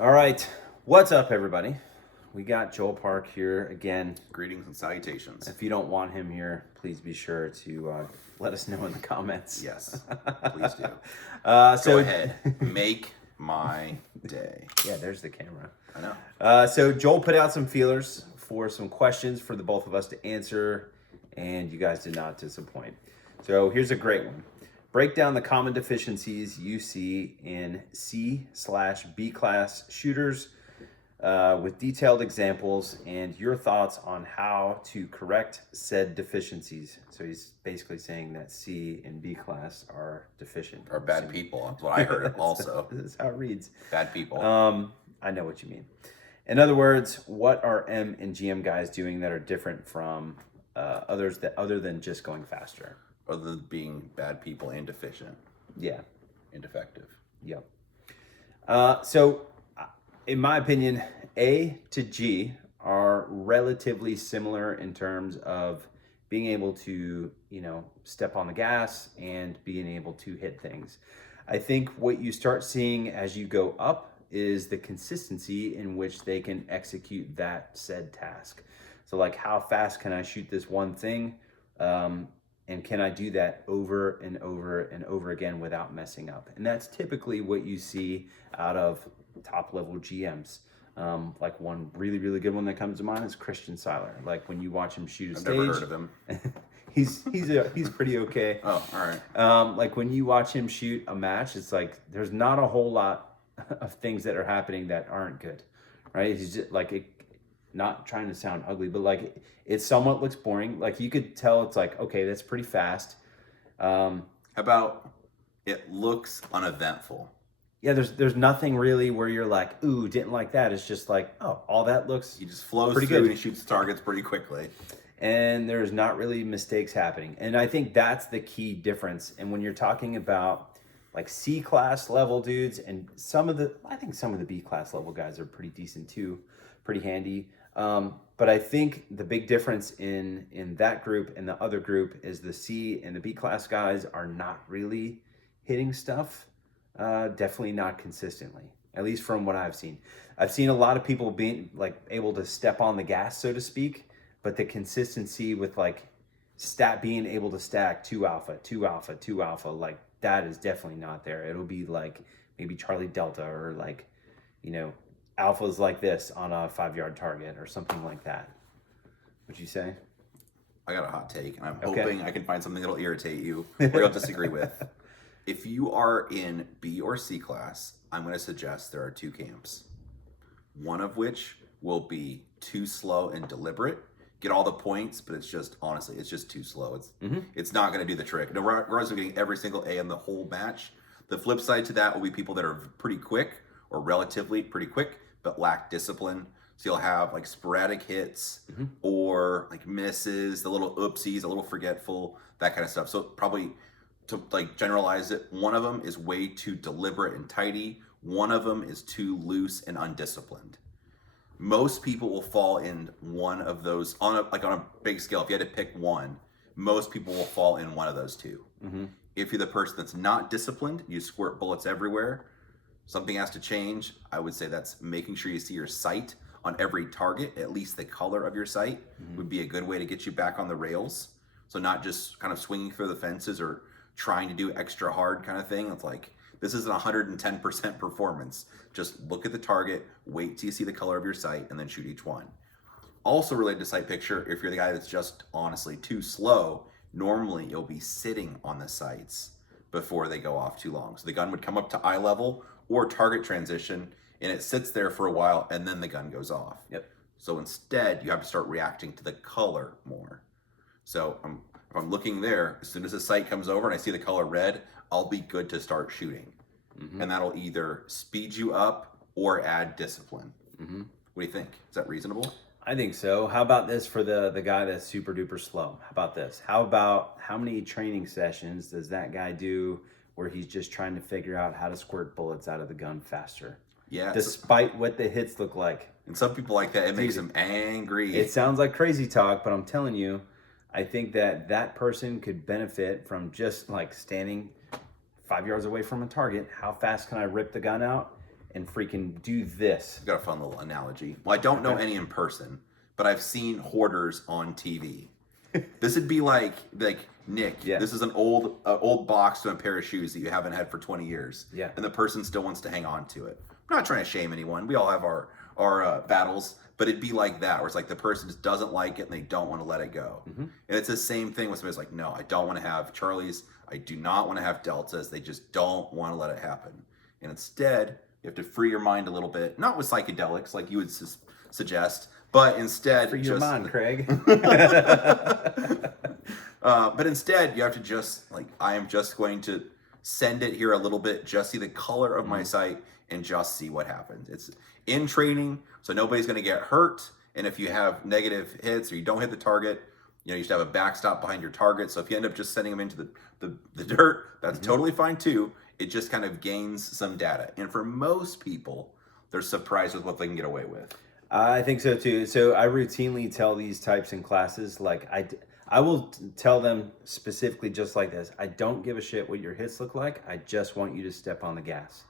All right, what's up, everybody? We got Joel Park here again. Greetings and salutations. If you don't want him here, please be sure to let us know in the comments. Yes, please do. So Go ahead. Make my day. Yeah, there's the camera. I know. So Joel put out some feelers for some questions for the both of us to answer, and you guys did not disappoint. So here's a great one. Break down the common deficiencies you see in C/B class shooters with detailed examples and your thoughts on how to correct said deficiencies. So he's basically saying that C and B class are deficient. Or bad people. That's what I heard also. This is how it reads. Bad people. I know what you mean. In other words, what are M and GM guys doing that are different from others that other than just going faster? Other than being bad people and deficient. Yeah. And defective. Yep. So, in my opinion, A to G are relatively similar in terms of being able to, step on the gas and being able to hit things. I think what you start seeing as you go up is the consistency in which they can execute that said task. So, like, how fast can I shoot this one thing? And can I do that over and over and over again without messing up? And that's typically what you see out of top level GMs. Like one really, really good one that comes to mind is Christian Seiler. Like when you watch him shoot a I've stage, never heard of him. he's pretty okay. Oh, all right. Like when you watch him shoot a match, it's like there's not a whole lot of things that are happening that aren't good, right? He's just like it, not trying to sound ugly, but like it somewhat looks boring. Like you could tell it's like, okay, that's pretty fast. How about it looks uneventful? Yeah, there's nothing really where you're like, ooh, didn't like that. It's just like, oh, all that looks He just flows pretty through good. and he shoots targets pretty quickly. And there's not really mistakes happening. And I think that's the key difference. And when you're talking about like C class level dudes and I think some of the B class level guys are pretty decent too, pretty handy. But I think the big difference in that group and the other group is the C and the B class guys are not really hitting stuff. Definitely not consistently, at least from what I've seen. I've seen a lot of people being like able to step on the gas, so to speak, but the consistency with like being able to stack 2 alpha, 2 alpha, 2 alpha, like that is definitely not there. It'll be like maybe Charlie Delta or like, alphas like this on a 5-yard target or something like that. Would you say? I got a hot take, and I'm Okay. hoping I can find something that'll irritate you or you'll disagree with. If you are in B or C class, I'm going to suggest there are two camps. One of which will be too slow and deliberate, get all the points, but it's just, honestly, it's just too slow. It's not going to do the trick. No, regardless of getting every single A in the whole match, the flip side to that will be people that are pretty quick or relatively pretty quick, but lack discipline. So you'll have like sporadic hits or like misses, the little oopsies, a little forgetful, that kind of stuff. So probably to like generalize it, one of them is way too deliberate and tidy. One of them is too loose and undisciplined. Most people will fall in one of those on a big scale. If you had to pick one, most people will fall in one of those two. If you're the person that's not disciplined, you squirt bullets everywhere, something has to change. I would say that's making sure you see your sight on every target. At least the color of your sight would be a good way to get you back on the rails. So not just kind of swinging through the fences or trying to do extra hard kind of thing. It's like, this isn't 110% performance. Just look at the target, wait till you see the color of your sight, and then shoot each one. Also related to sight picture, if you're the guy that's just honestly too slow, normally you'll be sitting on the sights before they go off too long. So the gun would come up to eye level or target transition, and it sits there for a while, and then the gun goes off. Yep. So instead, you have to start reacting to the color more. So if I'm looking there, as soon as the sight comes over and I see the color red, I'll be good to start shooting. And that'll either speed you up or add discipline. What do you think? Is that reasonable? I think so. How about this for the guy that's super duper slow? How about this? How about how many training sessions does that guy do where he's just trying to figure out how to squirt bullets out of the gun faster? Yeah. Despite what the hits look like. And some people like that. It makes them angry. It sounds like crazy talk, but I'm telling you, I think that person could benefit from just like standing 5 yards away from a target. How fast can I rip the gun out? and freaking do this. I've got a fun little analogy. Well, I don't know any in person, but I've seen hoarders on TV. This would be like Nick. Yeah. This is an old box to a pair of shoes that you haven't had for 20 years. Yeah. And the person still wants to hang on to it. I'm not trying to shame anyone. We all have our battles, but it'd be like that, where it's like the person just doesn't like it and they don't want to let it go. Mm-hmm. And it's the same thing with somebody's like, no, I don't want to have Charlies. I do not want to have Deltas. They just don't want to let it happen. And instead, you have to free your mind a little bit, not with psychedelics like you would suggest, but instead Free your mind, Craig. But instead, you have to just like, I am just going to send it here a little bit, just see the color of my sight, and just see what happens. It's in training, so nobody's going to get hurt. And if you have negative hits or you don't hit the target, you used to have a backstop behind your target. So if you end up just sending them into the dirt, that's totally fine too. It just kind of gains some data. And for most people, they're surprised with what they can get away with. I think so too. So I routinely tell these types in classes, like I will tell them specifically just like this. I don't give a shit what your hits look like. I just want you to step on the gas.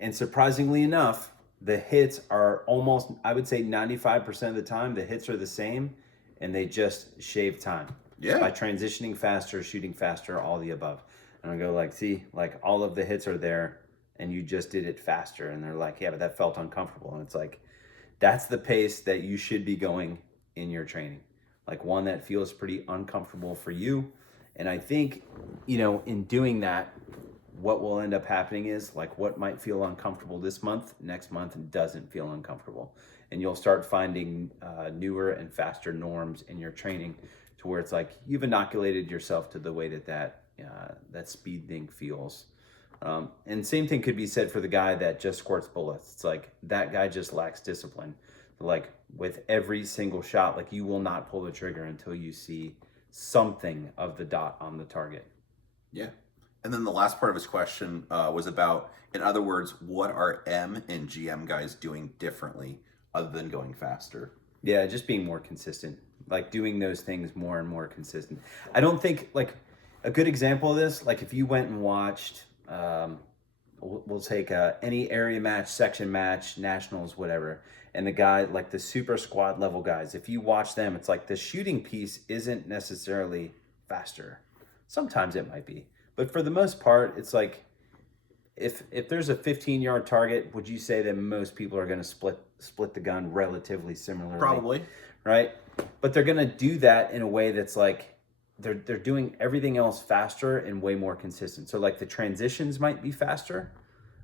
And surprisingly enough, the hits are almost, I would say 95% of the time, the hits are the same and they just shave time. Yeah. By transitioning faster, shooting faster, all the above. And I go like, see, like all of the hits are there and you just did it faster. And they're like, yeah, but that felt uncomfortable. And it's like, that's the pace that you should be going in your training. Like one that feels pretty uncomfortable for you. And I think, in doing that, what will end up happening is like what might feel uncomfortable this month, next month doesn't feel uncomfortable. And you'll start finding newer and faster norms in your training to where it's like you've inoculated yourself to the way that speed thing feels. And same thing could be said for the guy that just squirts bullets. It's like that guy just lacks discipline. Like with every single shot, like you will not pull the trigger until you see something of the dot on the target. Yeah. And then the last part of his question was about, in other words, what are M and GM guys doing differently other than going faster? Yeah, just being more consistent, like doing those things more and more consistent. I don't think, like, a good example of this, like if you went and watched, we'll take any area match, section match, nationals, whatever, and the guy, like the super squad level guys, if you watch them, it's like the shooting piece isn't necessarily faster. Sometimes it might be. But for the most part, it's like if there's a 15-yard target, would you say that most people are going to split the gun relatively similarly? Probably. Right? But they're going to do that in a way that's like they're doing everything else faster and way more consistent. So like the transitions might be faster.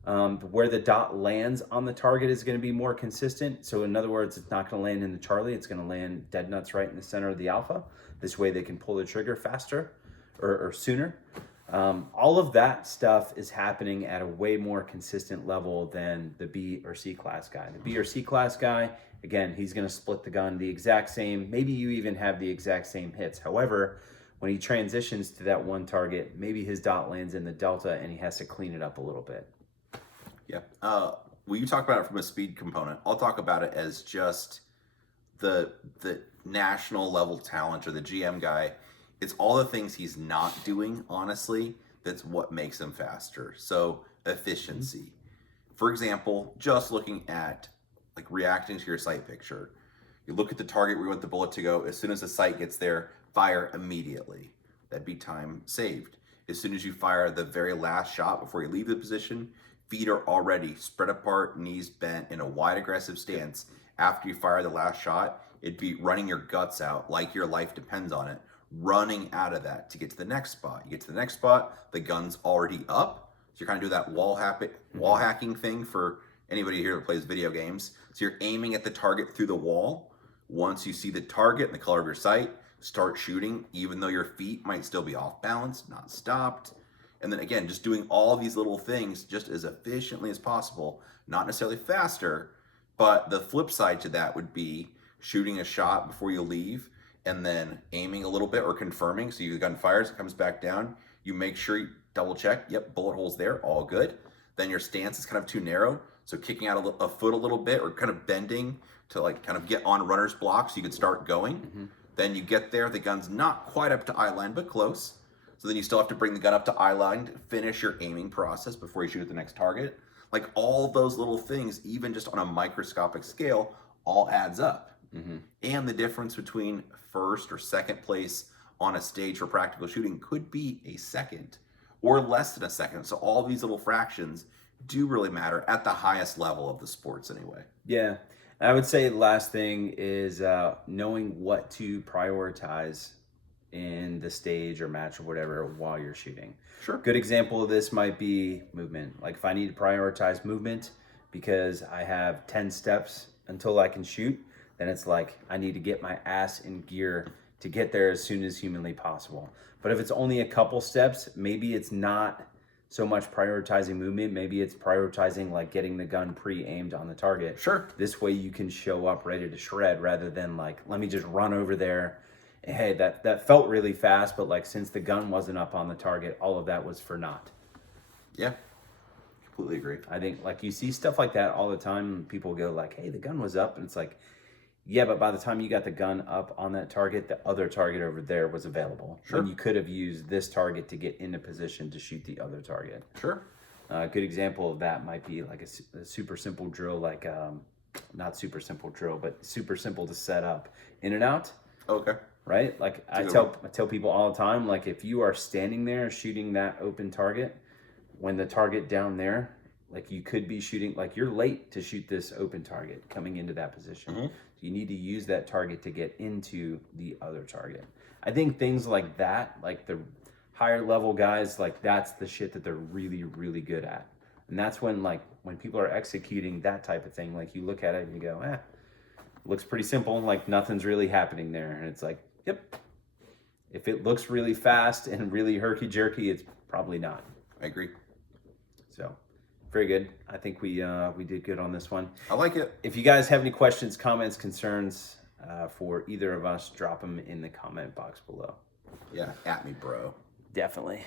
Where the dot lands on the target is going to be more consistent. So in other words, it's not going to land in the Charlie. It's going to land dead nuts right in the center of the Alpha. This way they can pull the trigger faster or sooner. All of that stuff is happening at a way more consistent level than the B or C class guy. The B or C class guy, again, he's going to split the gun the exact same. Maybe you even have the exact same hits. However, when he transitions to that one target, maybe his dot lands in the Delta and he has to clean it up a little bit. Yeah. Well, you talk about it from a speed component. I'll talk about it as just the national level talent or the GM guy. It's all the things he's not doing, honestly, that's what makes him faster. So efficiency. For example, just looking at like reacting to your sight picture. You look at the target where you want the bullet to go. As soon as the sight gets there, fire immediately. That'd be time saved. As soon as you fire the very last shot before you leave the position, feet are already spread apart, knees bent in a wide aggressive stance. After you fire the last shot, it'd be running your guts out like your life depends on it. Running out of that to get to the next spot. You get to the next spot, the gun's already up. So you're kind of doing that wall hacking thing for anybody here that plays video games. So you're aiming at the target through the wall. Once you see the target and the color of your sight, start shooting, even though your feet might still be off balance, not stopped. And then again, just doing all these little things just as efficiently as possible, not necessarily faster, but the flip side to that would be shooting a shot before you leave and then aiming a little bit or confirming. So the gun fires, it comes back down. You make sure you double check. Yep, bullet hole's there, all good. Then your stance is kind of too narrow. So kicking out a foot a little bit or kind of bending to like kind of get on runner's block so you can start going. Mm-hmm. Then you get there, the gun's not quite up to eye line, but close. So then you still have to bring the gun up to eye line to finish your aiming process before you shoot at the next target. Like all those little things, even just on a microscopic scale, all adds up. And the difference between first or second place on a stage for practical shooting could be a second or less than a second. So all these little fractions do really matter at the highest level of the sports anyway. Yeah. I would say the last thing is knowing what to prioritize in the stage or match or whatever while you're shooting. Sure. Good example of this might be movement. Like if I need to prioritize movement because I have 10 steps until I can shoot, then it's like I need to get my ass in gear to get there as soon as humanly possible. But if it's only a couple steps, maybe it's not so much prioritizing movement. Maybe it's prioritizing like getting the gun pre-aimed on the target. Sure. This way you can show up ready to shred rather than like, let me just run over there. Hey, that felt really fast, but like since the gun wasn't up on the target, all of that was for naught. Yeah. Completely agree. I think like you see stuff like that all the time. People go like, hey, the gun was up. And it's like, yeah, but by the time you got the gun up on that target, the other target over there was available. Sure. And you could have used this target to get into position to shoot the other target. Sure. A good example of that might be like a super simple drill, like not super simple drill, but super simple to set up in and out. Okay. Right? Like I tell people all the time, like if you are standing there shooting that open target, when the target down there, like you could be shooting, like you're late to shoot this open target coming into that position. You need to use that target to get into the other target. I think things like that, like the higher level guys, like that's the shit that they're really, really good at. And that's when like when people are executing that type of thing, like you look at it and you go, looks pretty simple, like nothing's really happening there. And it's like, yep. If it looks really fast and really herky-jerky, it's probably not. I agree. So, very good. I think we did good on this one. I like it. If you guys have any questions, comments, concerns for either of us, drop them in the comment box below. Yeah, at me, bro. Definitely.